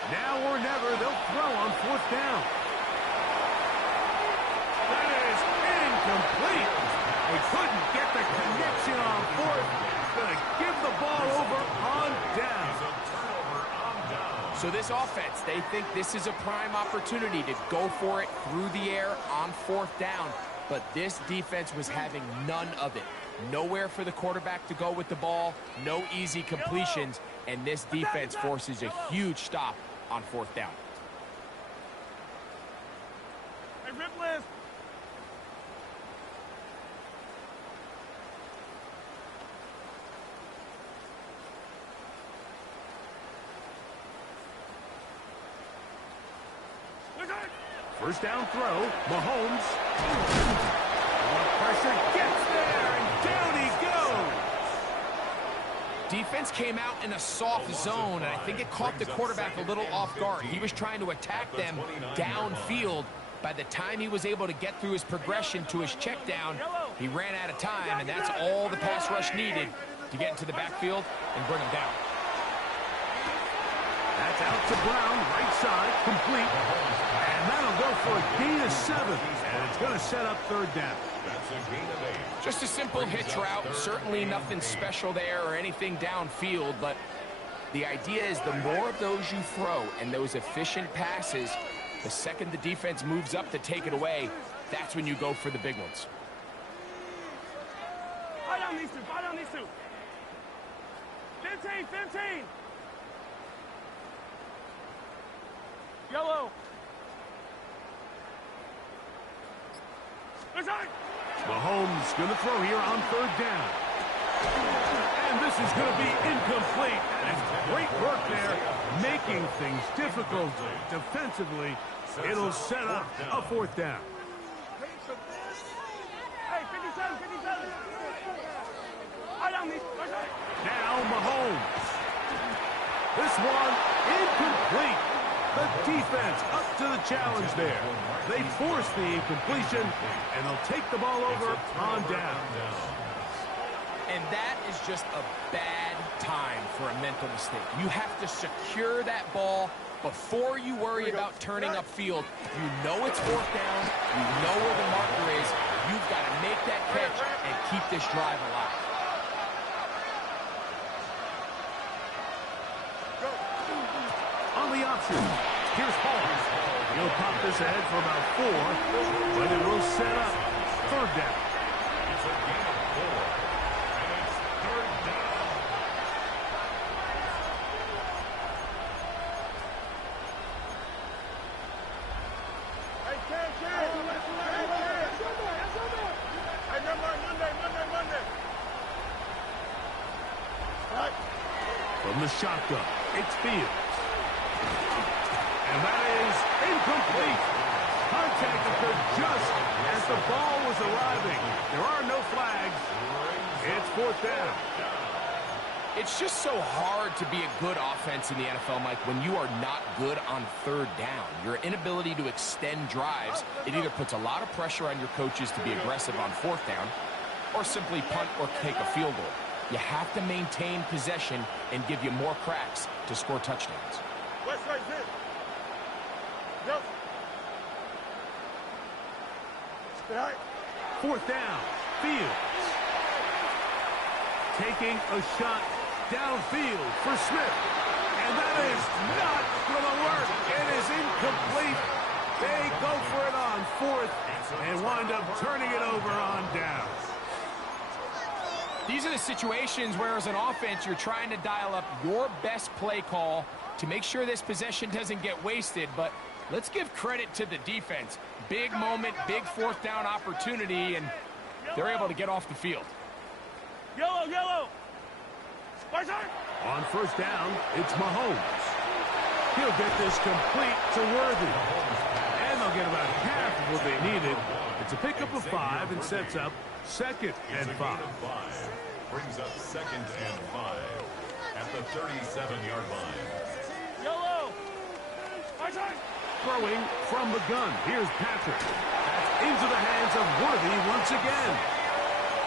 Now or never, they'll throw on 4th down. That is incomplete. They couldn't get the connection on 4th. Going to give the ball over on down. So this offense, they think this is a prime opportunity to go for it through the air on 4th down. But this defense was having none of it. Nowhere for the quarterback to go with the ball, no easy completions, and this defense forces a huge stop on 4th down. Hey, rip list. First down throw, Mahomes. Pressure gets there, and down he goes. Defense came out in a soft zone, and I think it caught the quarterback a little off guard. He was trying to attack them downfield. By the time he was able to get through his progression to his check down, he ran out of time, and that's all the pass rush needed to get into the backfield and bring him down. That's out to Brown, right side, complete. And that'll go for a gain of 7. And it's going to set up third down. That's a gain of 8. Just a simple hitch route. Certainly nothing special there or anything downfield, but the idea is the more of those you throw and those efficient passes, the second the defense moves up to take it away, that's when you go for the big ones. Fight on these two. Fight on these two. 15, 15. Yellow. Mahomes going to throw here on third down. And this is going to be incomplete. And great work there, making things difficult defensively. It'll set up a fourth down. Hey, 57, 57. Fight on these. Now Mahomes. This one incomplete. The defense up to the challenge there. They force the incompletion, and they'll take the ball over on down. And that is just a bad time for a mental mistake. You have to secure that ball before you worry about turning upfield. You know it's fourth down. You know where the marker is. You've got to make that catch and keep this drive alive. On the option, here's Hall. He'll pop this ahead for about 4, but it will set up third down. It's a gain of 4, and it's third down. Hey, Ken. Hey, Monday. Right. From the shotgun, it's Fields. And that is incomplete. Contact occurred just as the ball was arriving. There are no flags. It's fourth down. It's just so hard to be a good offense in the NFL, Mike, when you are not good on third down. Your inability to extend drives, it either puts a lot of pressure on your coaches to be aggressive on fourth down or simply punt or take a field goal. You have to maintain possession and give you more cracks to score touchdowns. West side, hit. Yep. Right. Fourth down, Fields. Taking a shot downfield for Smith. And that is not going to work. It is incomplete. They go for it on fourth and wind up turning it over on down. These are the situations where, as an offense, you're trying to dial up your best play call to make sure this possession doesn't get wasted. But let's give credit to the defense. Big moment, big fourth down opportunity, and they're able to get off the field. Yellow. On first down, it's Mahomes. He'll get this complete to Worthy. And they'll get about half of what they needed. It's a pickup of 5 and sets up second and 5. Brings up second and 5 at the 37-yard line. Yellow. Throwing from the gun. Here's Patrick. That's into the hands of Worthy once again.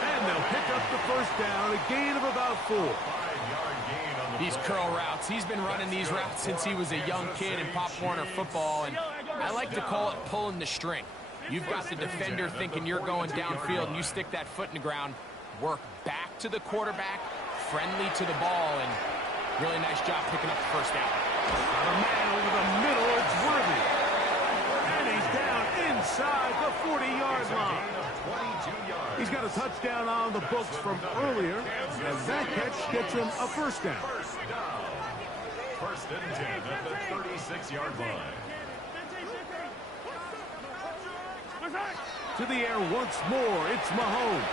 And they'll pick up the first down, a gain of about 4. 5-yard gain on the These curl routes, he's been running these routes since he was a young kid in Pop Warner football, and I like to call it pulling the string. You've got the defender thinking you're going downfield, and you stick that foot in the ground, work back to the quarterback, friendly to the ball, and really nice job picking up the first down. Got a man over the middle, it's Worthy. And he's down inside the 40-yard line. He's got a touchdown on the books from earlier, and that catch gets him a first down. First and 10 at the 36-yard line. To the air once more. It's Mahomes.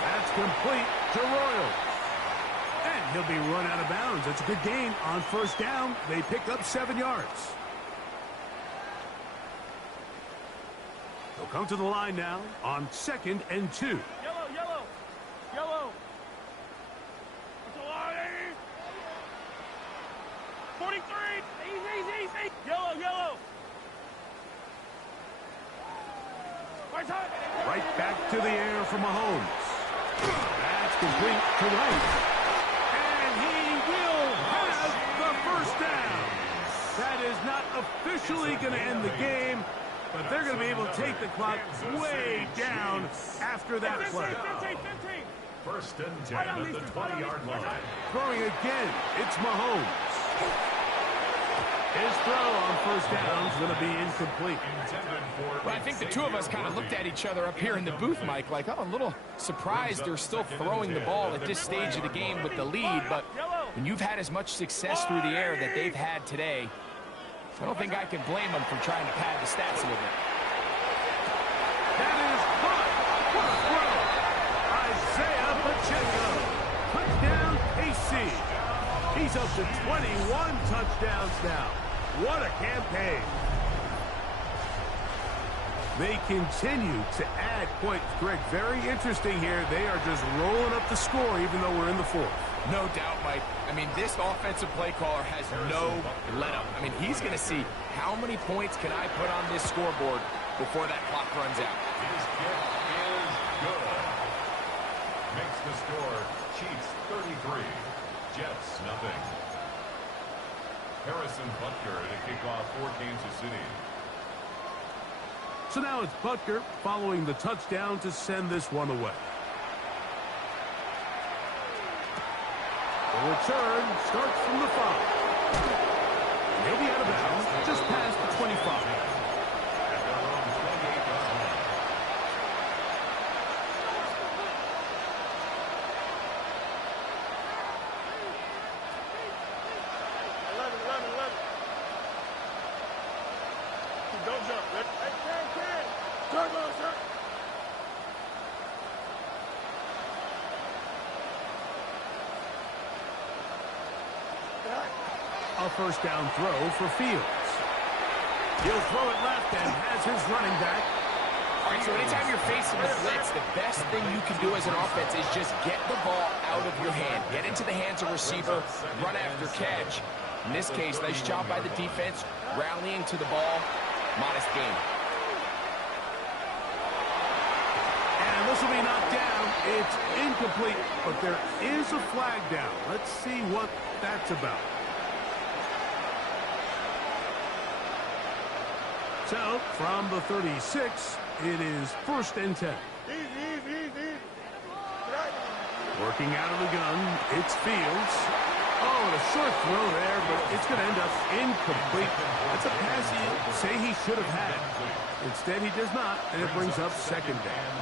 That's complete to Royal. And he'll be run out of bounds. That's a good gain on first down. They pick up 7 yards. They'll come to the line now on 2nd and 2. Yellow, yellow, yellow. It's a line. 43. Easy. Yellow, yellow. Right back to the air for Mahomes. That's complete to Wright. And he will have the first down. That is not officially going to end the game, but they're going to be able to take the clock way down after that play. 15. First and 10 at the 20-yard line. Throwing again, it's Mahomes. His throw on first down is going to be incomplete. Well, I think the two of us kind of looked at each other up here in the booth, Mike, like, oh, a little surprised they're still throwing the ball at this stage of the game with the lead. But when you've had as much success through the air that they've had today, I don't think I can blame them for trying to pad the stats a little bit. That is caught. What a throw. Isaiah Pacheco. Touchdown, KC. He's up to 21 touchdowns now. What a campaign. They continue to add points. Greg, very interesting here. They are just rolling up the score even though we're in the fourth. No doubt, Mike. I mean, this offensive play caller has no let-up. I mean, he's going to see how many points can I put on this scoreboard before that clock runs out. His kick is good. Makes the score Chiefs 33, Jets nothing. Harrison Butker to kick off for Kansas City. So now it's Butker following the touchdown to send this one away. The return starts from the 5. He'll be out of bounds just past the 25. At their own 28-yard line. Don't jump. Hey, turbo, sir. A first down throw for Fields. He'll throw it left and has his running back. All right, so anytime you're facing a blitz, the best thing you can do as an offense is just get the ball out of your hand. Get into the hands of receiver, run after catch. In this case, nice job by the defense, rallying to the ball. Modest game. And this will be knocked down. It's incomplete, but there is a flag down. Let's see what that's about. So, from the 36, it is 1st and 10. Easy. Working out of the gun, it's Fields. Oh, and a short throw there, but it's going to end up incomplete. That's a pass you say he should have had. Instead, he does not, and it brings up 2nd down.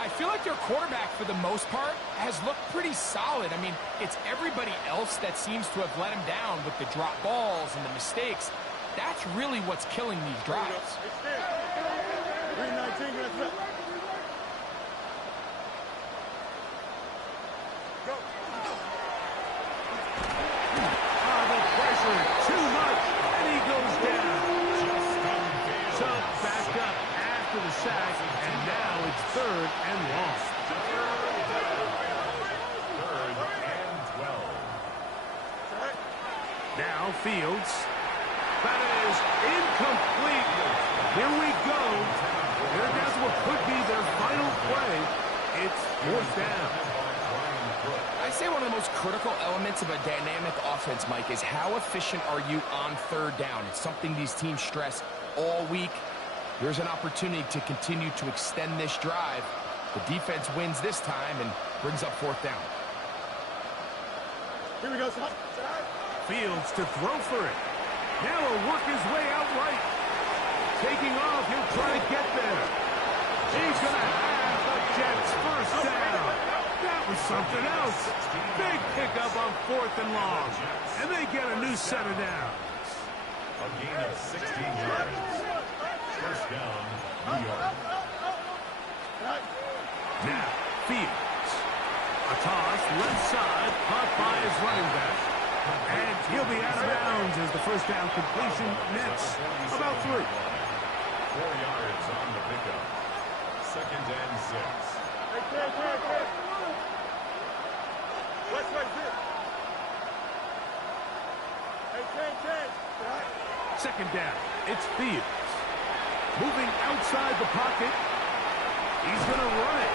I feel like their quarterback, for the most part, has looked pretty solid. I mean, it's everybody else that seems to have let him down with the drop balls and the mistakes. That's really what's killing these drives. 319, let's go. The pressure, too much, and he goes down. So back up after the sack, and now it's 3rd and long. 3rd and 12. Now Fields. That is incomplete. Here we go. They're down to what could be their final play. It's 4th down. I say one of the most critical elements of a dynamic offense, Mike, is how efficient are you on 3rd down? It's something these teams stress all week. There's an opportunity to continue to extend this drive. The defense wins this time and brings up 4th down. Here we go, son. Fields to throw for it. Now he'll work his way out right. Taking off, he'll try to get there. He's going to have the Jets' first down. That was something else. Big pickup on 4th and long. And they get a new set of downs. A gain of 16 yards. First down, New York. Now, Fields. A toss, left side, caught by his running back. And he'll be out of bounds as the first down completion nets about 3. 4 yards on the pickup. Second and 6. Second down, it's Fields. Moving outside the pocket. He's going to run it.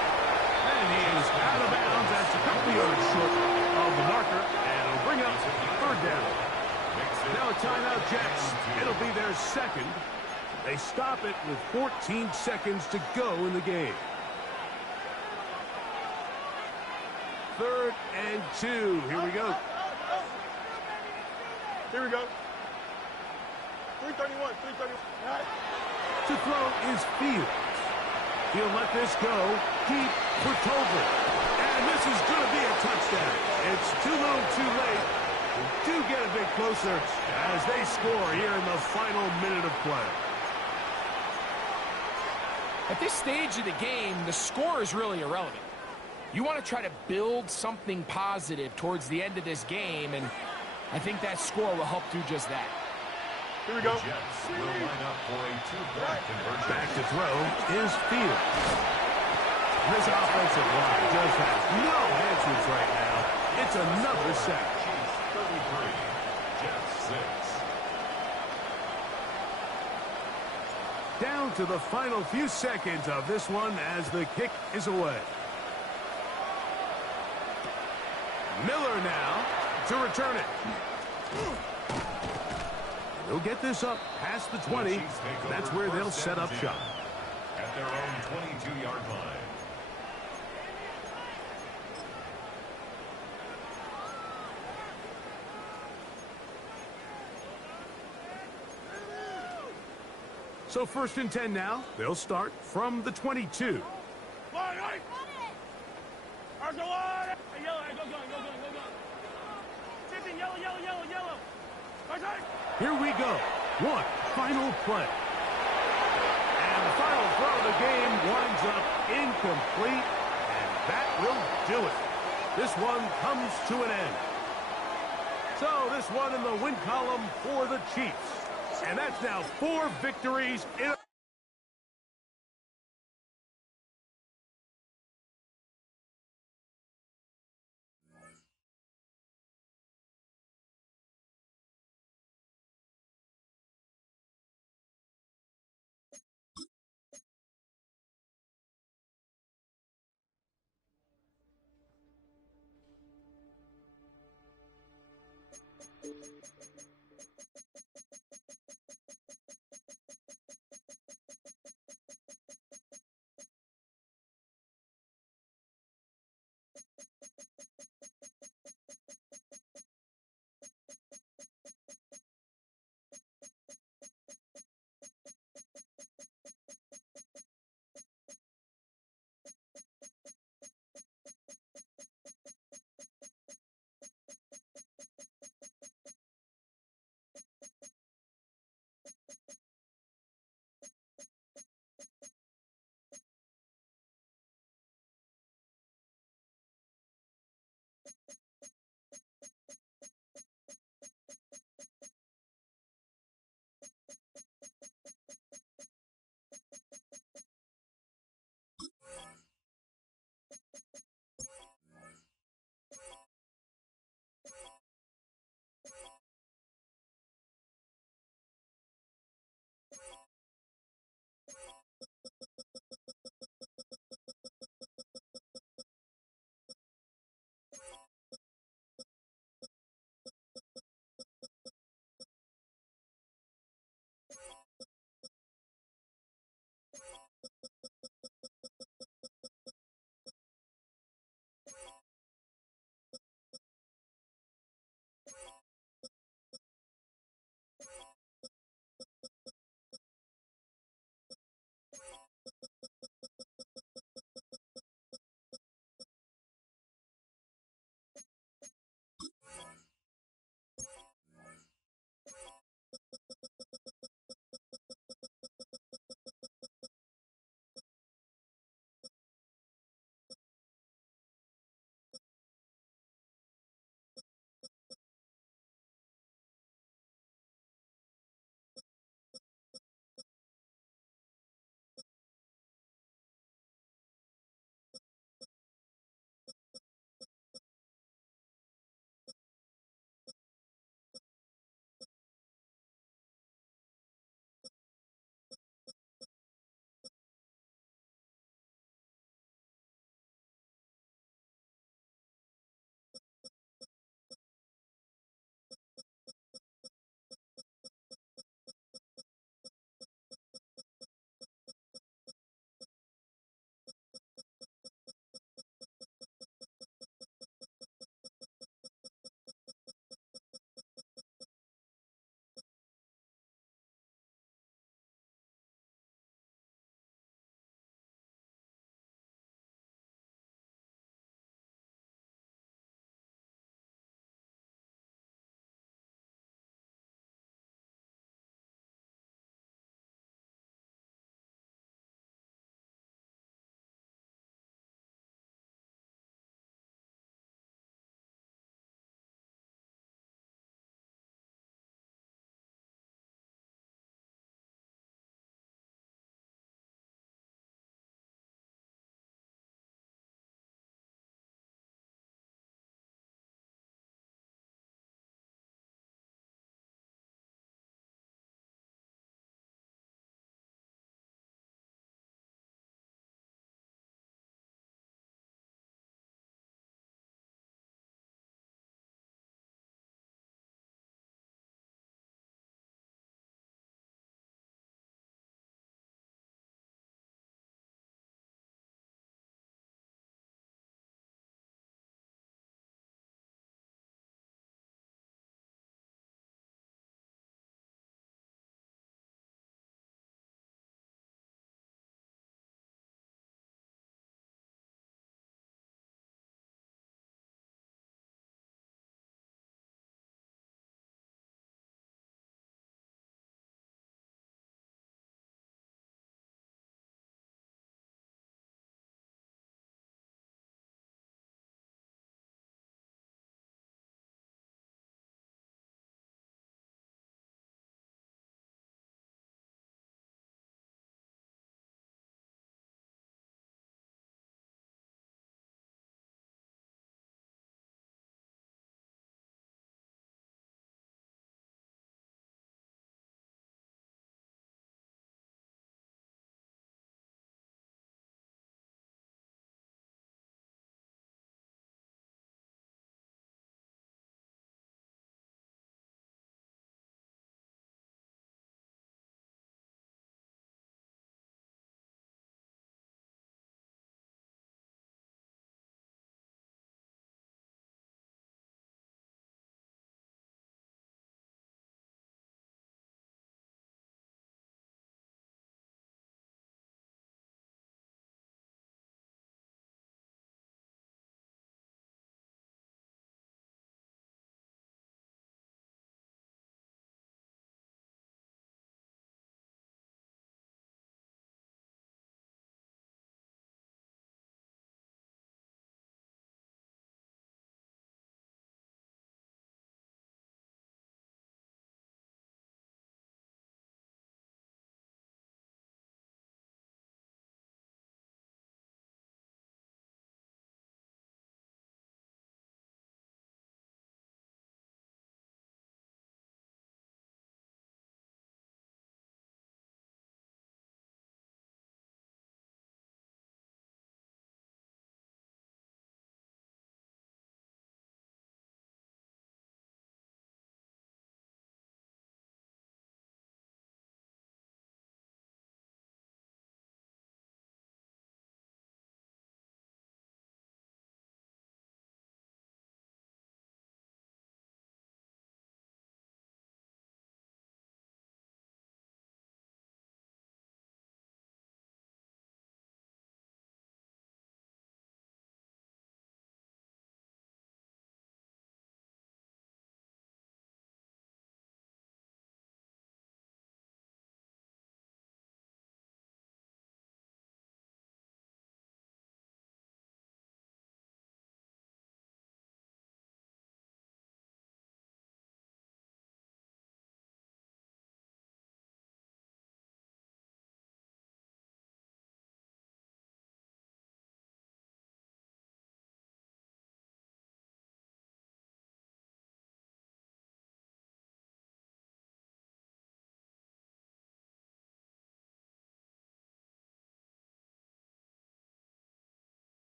And he is out of bounds. That's a couple yards short of the marker. And it'll bring up third down. Now a timeout, Jets. It'll be their second. They stop it with 14 seconds to go in the game. 3rd and 2. Here we go. Here we go. 331, 331. To throw is Fields. He'll let this go. Deep for Tolbert. And this is going to be a touchdown. It's too little too late. We do get a bit closer as they score here in the final minute of play. At this stage of the game, the score is really irrelevant. You want to try to build something positive towards the end of this game, and I think that score will help do just that. Here we go. The Jets will line up for a 2-point conversion. Back to throw is Fields. This offensive line just has no answers right now. It's another sack. Chiefs 33, Jets 6. Down to the final few seconds of this one as the kick is away. Miller now to return it. They'll get this up past the 20. That's where they'll set up shop. At their own 22-yard line. So 1st and 10 now. They'll start from the 22. Here we go. One final play. And the final throw of the game winds up incomplete. And that will do it. This one comes to an end. So this one in the win column for the Chiefs. And that's now 4 victories in a